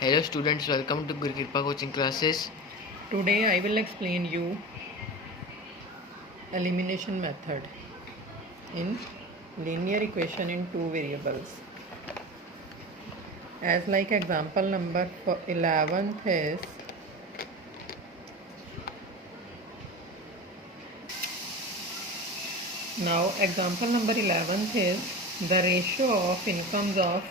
Hello students, welcome to Guru Kripa coaching classes. Today I will explain you elimination method in linear equation in two variables. As like example number for 11th is now example number 11th is the ratio of incomes of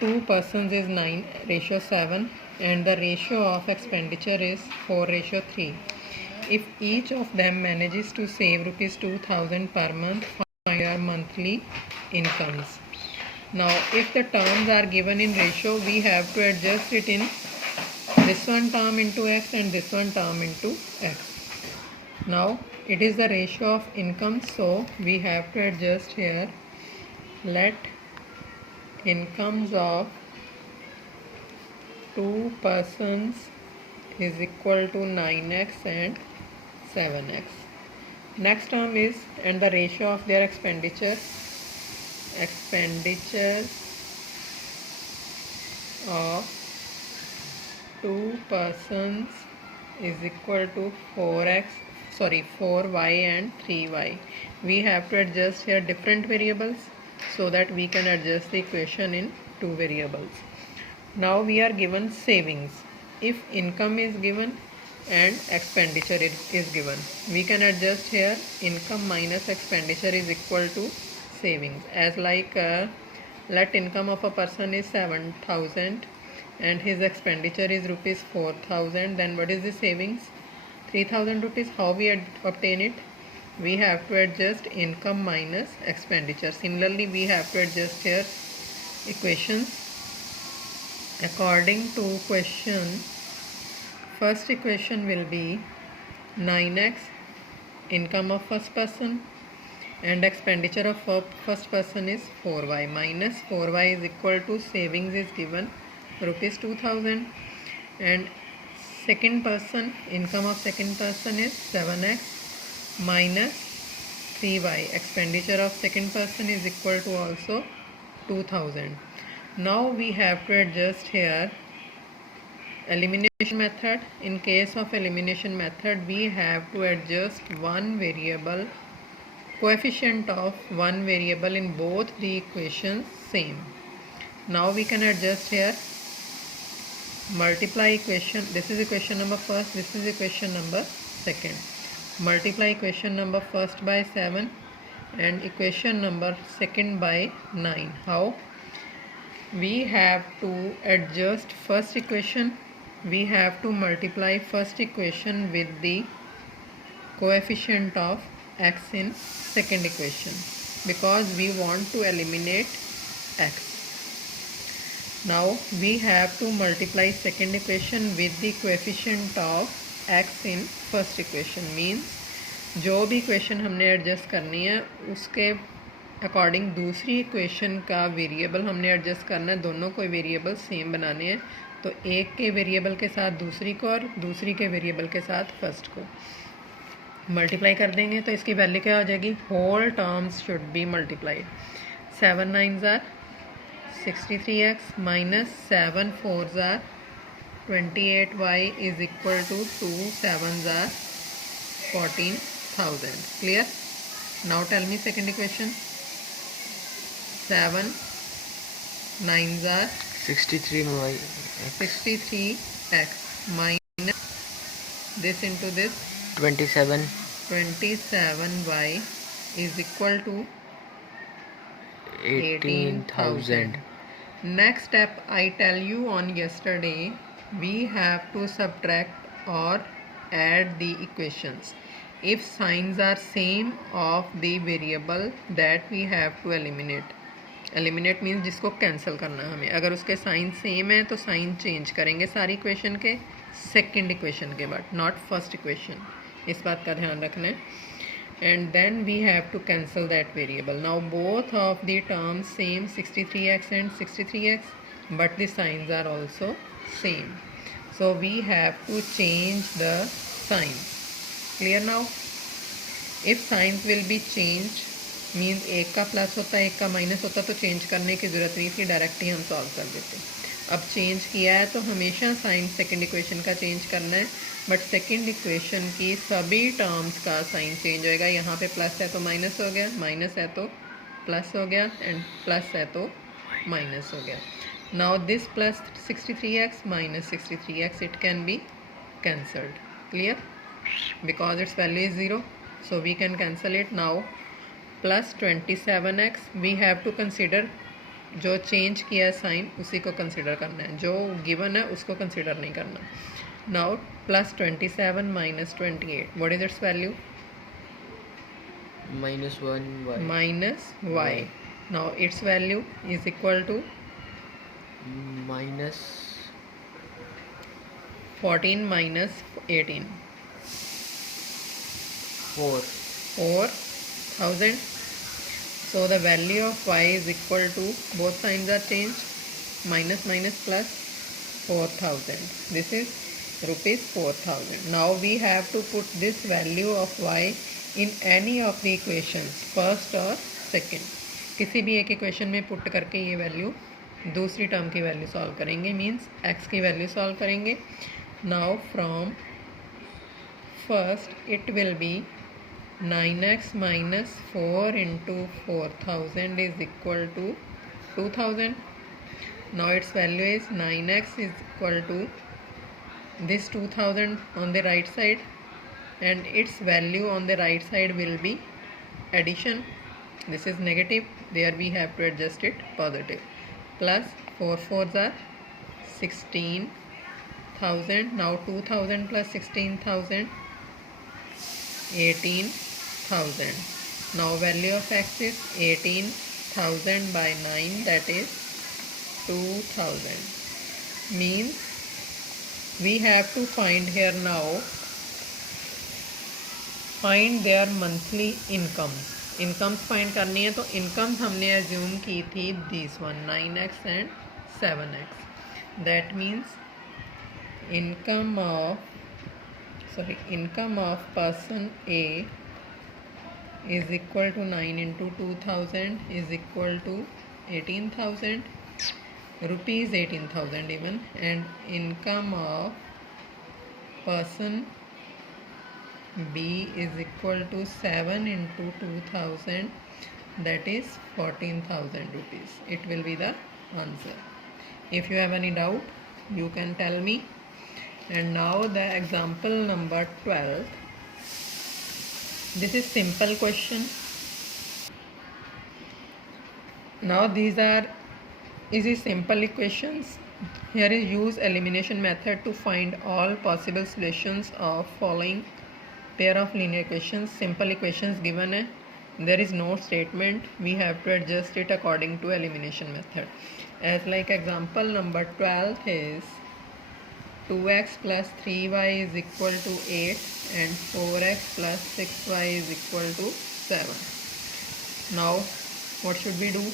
two persons is 9:7 and the ratio of expenditure is 4:3. If each of them manages to save rupees 2000 per month, find their monthly incomes. Now if the terms are given in ratio, we have to adjust it in this one term into x and this one term into x. Now it is the ratio of income, so we have to adjust here. Let incomes of two persons is equal to 9x and 7x. Next term is and the ratio of their expenditure of two persons is equal to 4y and 3y. We have to adjust here different variables so that we can adjust the equation in two variables. Now we are given savings. If income is given and expenditure is given, we can adjust here income minus expenditure is equal to savings. As like let income of a person is 7,000 and his expenditure is rupees 4,000, then what is the savings? 3,000 rupees. How we obtain it? We have to adjust income minus expenditure. Similarly, we have to adjust here equations according to question. First equation will be 9x income of first person and expenditure of first person is 4y minus 4y is equal to savings is given rupees 2000 and second person income of second person is 7x minus 3y expenditure of second person is equal to also 2000. Now we have to adjust here elimination method. In case of elimination method, we have to adjust one variable, coefficient of one variable in both the equations same. Now we can adjust here multiply equation. This is equation number first, this is equation number second. Multiply equation number first by 7 and equation number second by 9. How? We have to adjust first equation. We have to multiply first equation with the coefficient of x in second equation because we want to eliminate x. Now we have to multiply second equation with the coefficient of x in first equation. Means जो भी equation हमने adjust करनी है उसके according दूसरी equation का variable हमने adjust करना है. दोनों को वेरिएबल सेम बनाने हैं, तो एक के वेरिएबल के साथ दूसरी को और दूसरी के वेरिएबल के साथ फर्स्ट को मल्टीप्लाई कर देंगे तो इसकी वैल्यू क्या हो जाएगी? Whole terms should be multiplied. 7 9s are 63x minus 7 4s are 28y is equal to 2 7s are 14,000. Clear? Now tell me second equation. 7 9s are 63x minus this into this 27y is equal to 18,000. Next step I tell you on yesterday, we have to subtract or add the equations. If signs are same of the variable that we have to eliminate. Eliminate means जिसको cancel करना है हमें. अगर उसके sign same है तो sign change करेंगे सारी इक्वेशन के सेकंड इक्वेशन के बाद, नॉट फर्स्ट इक्वेशन. इस बात का ध्यान रखना है. And then we have to cancel that variable. Now both of the terms same, 63x and 63x, but the signs are also same. So we have to change the signs. Clear now? If signs will be changed, means एक का plus होता है एक का minus होता तो change करने की ज़रूरत नहीं थी, डायरेक्ट ही हम सॉल्व कर देते. अब चेंज किया है तो हमेशा साइन सेकंड इक्वेशन का चेंज करना है, बट सेकंड इक्वेशन की सभी टर्म्स का साइन चेंज होएगा। यहाँ पे प्लस है तो माइनस हो गया, माइनस है तो प्लस हो गया, एंड प्लस है तो माइनस हो गया। Now this plus 63x minus 63x, it can be cancelled. Clear? Because its value is 0, so we can cancel it. Now plus 27x, we have to consider जो change किया sign उसी को consider करना है, जो given है उसको consider नहीं करना। Now plus 27 minus 28, what is its value? -1y minus y. Now its value is equal to -14 minus 18, 4000. So the value of y is equal to, both signs are changed, minus minus plus 4000. This is rupees 4000. Now we have to put this value of y in any of the equations, first or second. किसी भी एक equation में put करके ये value दूसरी term की value solve करेंगे, means x की वैल्यू सॉल्व करेंगे. Now from first it will be 9x minus 4 into 4000 is equal to 2000. Now its value is 9x is equal to this 2000 on the right side, and its value on the right side will be addition. This is negative, there we have to adjust it positive. Plus 4 4s are 16,000. Now 2000 plus 16,000, 18,000. Now value of x is 18,000 by 9, that is 2,000. Means we have to find here now, find their monthly incomes. Incomes find करनी है, तो incomes हमने assume की थी this one 9x and 7x. That means income of person A is equal to 9 into 2000 is equal to 18,000 rupees, 18,000 even, and income of person B is equal to 7 into 2000, that is 14,000 rupees. It will be the answer. If you have any doubt, you can tell me. And now the example number 12. This is simple question. Now these are easy simple equations. Here is use elimination method to find all possible solutions of following pair of linear equations. Simple equations given है, there is no statement, we have to adjust it according to elimination method. As like example number 12 is 2x plus 3y is equal to 8 and 4x plus 6y is equal to 7. Now what should we do?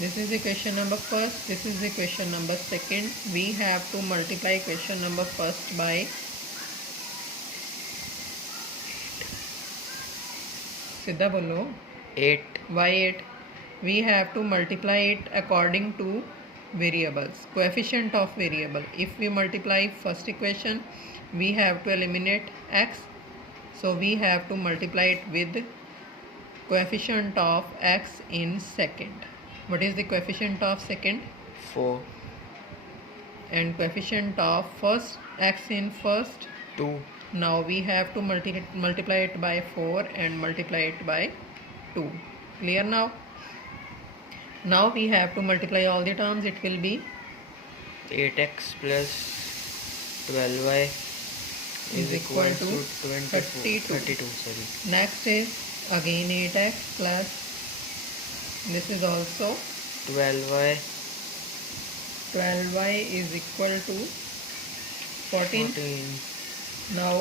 This is equation number first, this is equation number second. We have to multiply equation number first by सीधा बोलो 8 by 8. We have to multiply it according to variables, coefficient of variable. If we multiply first equation, we have to eliminate x, so we have to multiply it with coefficient of x in second. What is the coefficient of second? 4 And coefficient of first, x in first. 2 Now we have to multiply it by 4 and multiply it by 2. Clear now? Now we have to multiply all the terms. It will be 8x plus 12y is equal to 32. Sorry. Next is again 8x plus, this is also 12y 12y is equal to 14. 14 Now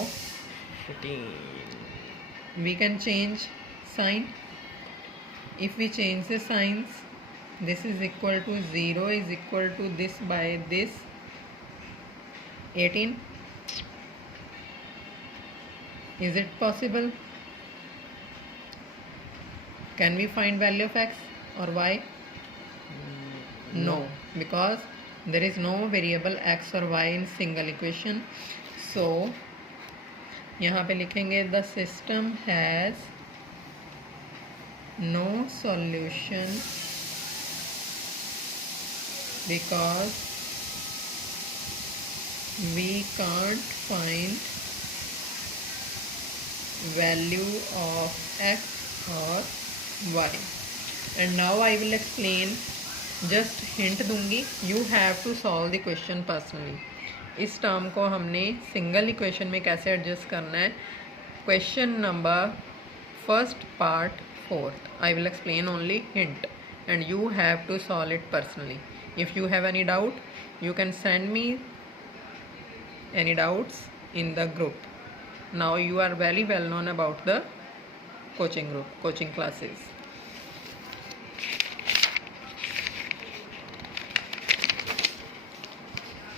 15 we can change sign. If we change the signs, this is equal to 0 is equal to this by this 18. Is it possible? Can we find value of x or y? No, because there is no variable x और y in single equation. So यहाँ पे लिखेंगे the system has no solution because we can't find value of x or y. And now I will explain, just hint दूंगी, you have to solve the question personally. इस term को हमने single equation में कैसे adjust करना है. Question number first part fourth, I will explain only hint and you have to solve it personally. If you have any doubt, you can send me any doubts in the group. Now you are very well known about the coaching group, coaching classes.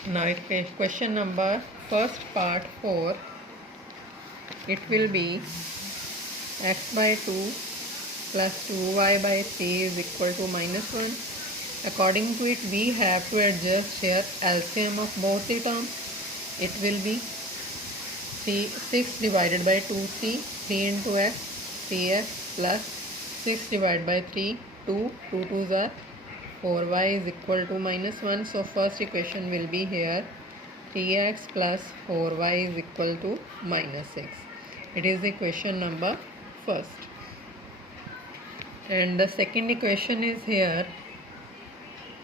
Now question number first part 4, it will be x by 2 plus 2y by 3 is equal to minus 1. According to it, we have to adjust here LCM of both the terms. It will be 6 divided by 2, 3 into x, 3x plus 6 divided by 3, 2 2s are 4y is equal to minus 1. So first equation will be here 3x plus 4y is equal to minus 6. It is the equation number first. And the second equation is here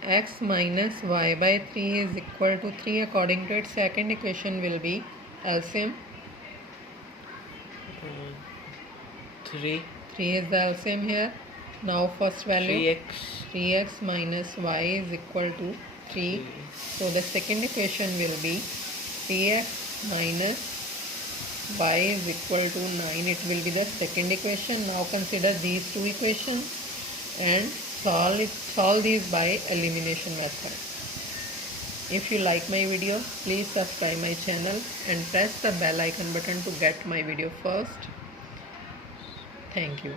x minus y by 3 is equal to 3. According to it, second equation will be LCM. 3 is the LCM here. Now first value 3x minus y is equal to 3. So the second equation will be 3x minus y is equal to 9. It will be the second equation. Now consider these two equations and solve these by elimination method. If you like my video, please subscribe my channel and press the bell icon button to get my video first. Thank you.